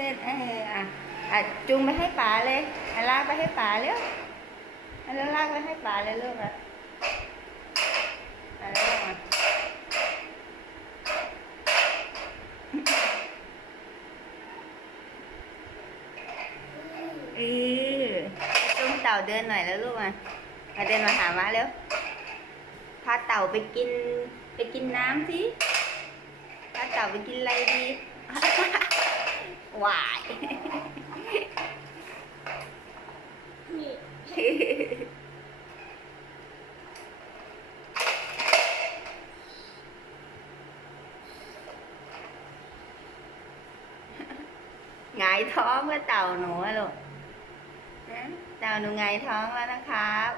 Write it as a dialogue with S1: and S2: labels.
S1: เสร็จเอออะอะจูงไปให้ป๋าเลยอะลากไปให้ป๋าเร็วอะแล้วลากไปให้ป๋าเลยลูกอะอะล้วมาเออจูงเต่าเดินหน่อยแล้วลูกอะมาเดินมาหามาเร็วพาเต่าไปกินไปกินน้ำสิพาเต่าไปกินอะไรดี วาย
S2: นี่
S1: หงายท้องเมื่อเต่าหนูอะลูกนะเต่าหนูหงายท้องแล้วนะครับ